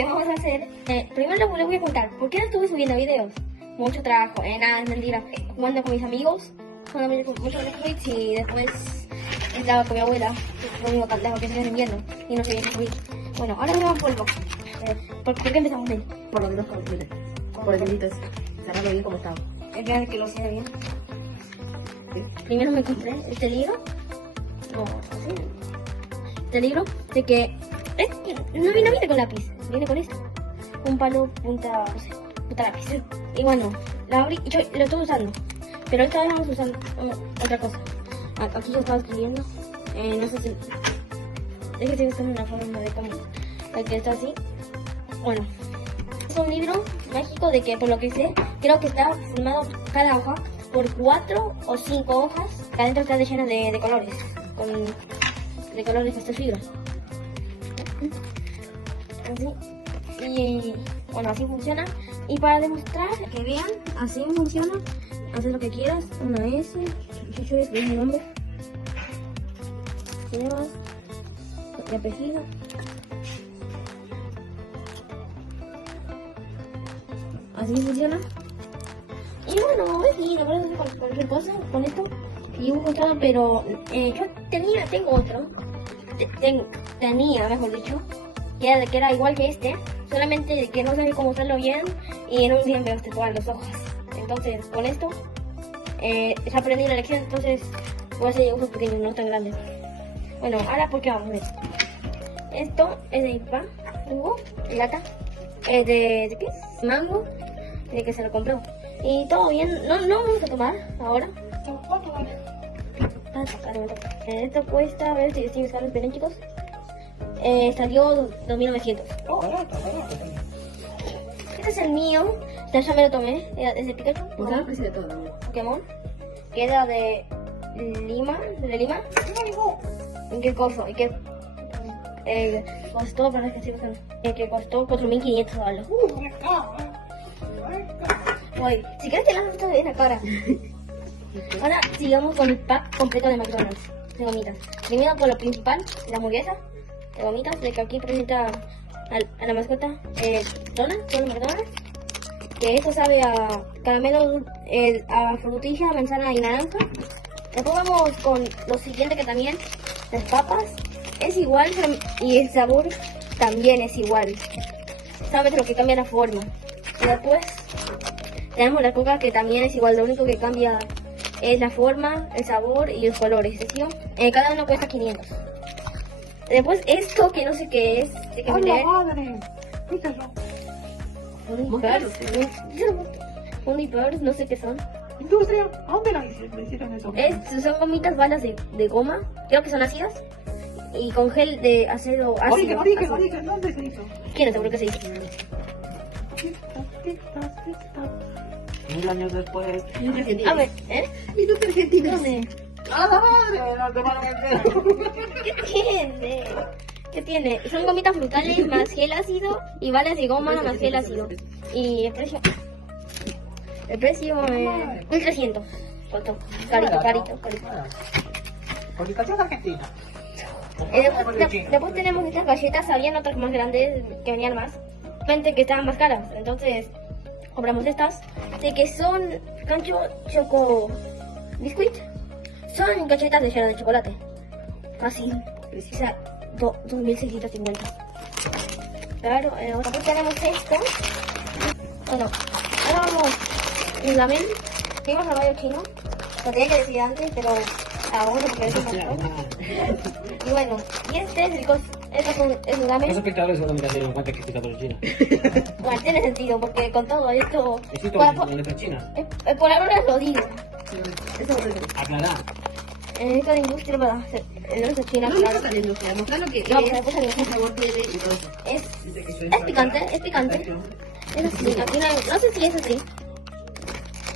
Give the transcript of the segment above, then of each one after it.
que vamos a hacer, primero les voy a contar por qué no estuve subiendo videos. Mucho trabajo, nada, es mentira. Jugando con mis amigos, jugando con muchos Netflix y después estaba con mi abuela, lo mismo tan lejos que se invierno y no quería subir. Bueno, ahora me vamos polvo. ¿Por qué empezamos bien? Por lo menos por el hilito ese. Cerrarlo bien como estaba. Es real que lo cierre bien. Primero me compré este libro. No, así. Este libro de que no viene con lápiz, viene con esto. Un palo punta, no sé, punta lápiz. Y bueno, la abrí, yo lo estoy usando. Pero esta vez vamos a usar otra cosa. Aquí yo estaba escribiendo. No sé si. Es que estoy usando una forma de cómo. Que está así. Bueno. Es un libro mágico de que, por lo que sé, creo que está formado cada hoja por 4 o 5 hojas. Que adentro está llena de colores. De colores estos libros. Así. Y bueno, así funciona. Y para demostrar que vean, así funciona. Haces lo que quieras. Una S. Yo voy a escribir mi nombre. Llevas mi apellido. Así funciona. Y bueno, sí, lo puedes hacer cualquier cosa con esto. Y un todo, pero yo tengo otro. Tenía, mejor dicho, que era igual que este. Solamente que no sabía cómo usarlo bien. Y en un día me gasté todas las hojas. Entonces, con esto, ya aprendí la lección. Entonces, voy a hacer usos pequeños, no tan grandes. Bueno, ahora, ¿por qué vamos a ver? Esto es de IPA, jugo, lata. ¿De qué es? Mango, de que se lo compró. Y todo bien, no vamos a tomar ahora. Esto cuesta, a ver si estoy buscando, esperen chicos. Salió 2.900. Este es el mío, ya me lo tomé, es de Pikachu. Usaba casi de todo, ¿no? Pokémon, que era de Lima. ¿En qué cosa? ¿Y qué? Costó, perdón, que estoy buscando. Que costó $4.500. Uy, si quieres te lanzas esto de la cara. Ahora sigamos con el pack completo de McDonald's, de gomitas. Primero con lo principal, la hamburguesa de gomitas, de que aquí presenta a la mascota Donald, con McDonald's. Que esto sabe a caramelo, a frutilla, manzana y naranja. Después vamos con lo siguiente, que también las papas es igual y el sabor también es igual. Sabes lo que cambia la forma. Y después tenemos la coca, que también es igual, lo único que cambia es la forma, el sabor y los colores, ¿sí? Cada uno cuesta 500. Después esto que no sé qué es, de que ¡Hola, madre! Unibirds, no sé qué son. Industria, ¿a dónde la hicieron eso? Son gomitas, balas de goma, creo que son ácidas. Y con gel de acero ácido. Origen, ¿dónde se hizo? ¿Quién no seguro que se hizo? Tic-tac. 1000 años después. A ver, Minutos argentinos. ¿dónde? ¡A la madre! ¡No te van a meter! ¿Qué tiene? ¿Qué tiene? Son gomitas frutales más gel ácido y balas de goma más gel ácido. Y el precio... El precio 1.300. Costó. Carito. Fabricación argentina. Después tenemos estas galletas, habían otras más grandes que venían más. Gente que estaban más caras, entonces compramos estas. De que son Cancho Choco Biscuit. Son galletas de de chocolate. Fácil. O sea, 2.650. Claro, después tenemos esto. Bueno, ahora vamos un ramen. Fuimos al baño chino. Lo tenía que decir antes, pero ahora porque es un Y bueno, y este es rico. Estos son el ramen. Los espectadores seguramente se dieron cuenta que estoy por China. Bueno, tiene sentido, porque con todo esto... Necesito en letra china. Por ahora lo digo. Eso es Aclarar. En esta industria para hacer... En nuestra China, no claro. importa la industria, mostrar lo que No, es, pero después hay qué sabor tiene y todo eso. Es picante, es picante. Es así, aquí no sé si es así.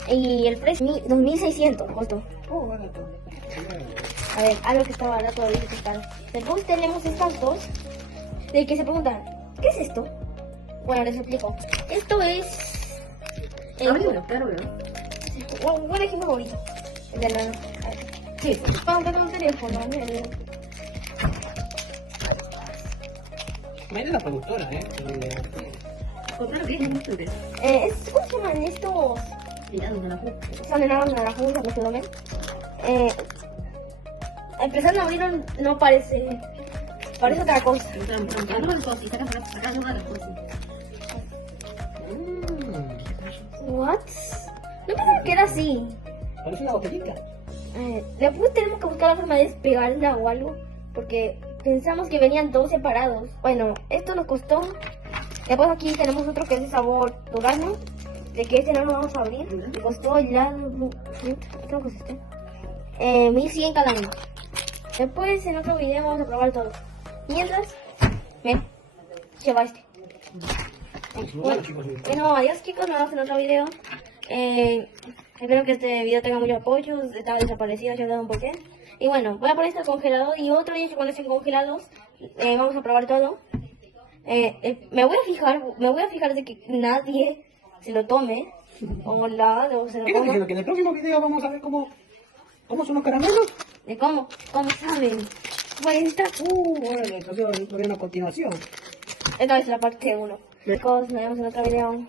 Y el precio, 2.600 costó. Barato. A ver, algo que está barato, a ver qué está. Después tenemos estas dos, de que se preguntan, ¿qué es esto? Bueno, les explico. Esto es... Ábrelo, claro, un ejemplo favorito. De la... Sí, vamos a un teléfono. Maite es la productora, Compré lo que es mucho de ¿Cómo se llaman estos? tirados de la jupa. Son enanos naranjudos, no se lo ven. Empezando a abrirlo no parece. Parece otra cosa. What? No pensaba que era así. Parece una botellita. Después tenemos que buscar la forma de despegarla o algo. Porque pensamos que venían todos separados. Bueno, esto nos costó. Después aquí tenemos otro que es de sabor durazno. De que este no lo vamos a abrir. Me costó helado, fruit, creo que es este. 1100 cada uno. Después en otro video vamos a probar todo. Mientras, ven, lleva este. Bueno, chicos, Bueno, adiós chicos, nos vemos en otro video. Espero que este video tenga mucho apoyo. Estaba desaparecido, ya saben por qué. Y bueno, voy a poner este congelador y otro día cuando estén congelados vamos a probar todo. Me voy a fijar de que nadie se lo tome o se lo ¿Qué me coma. dijeron? Que en el próximo video vamos a ver cómo son los caramelos. De cómo saben. Bueno, Órale, eso es una continuación. esta es la parte 1. Chicos, nos vemos en otro video.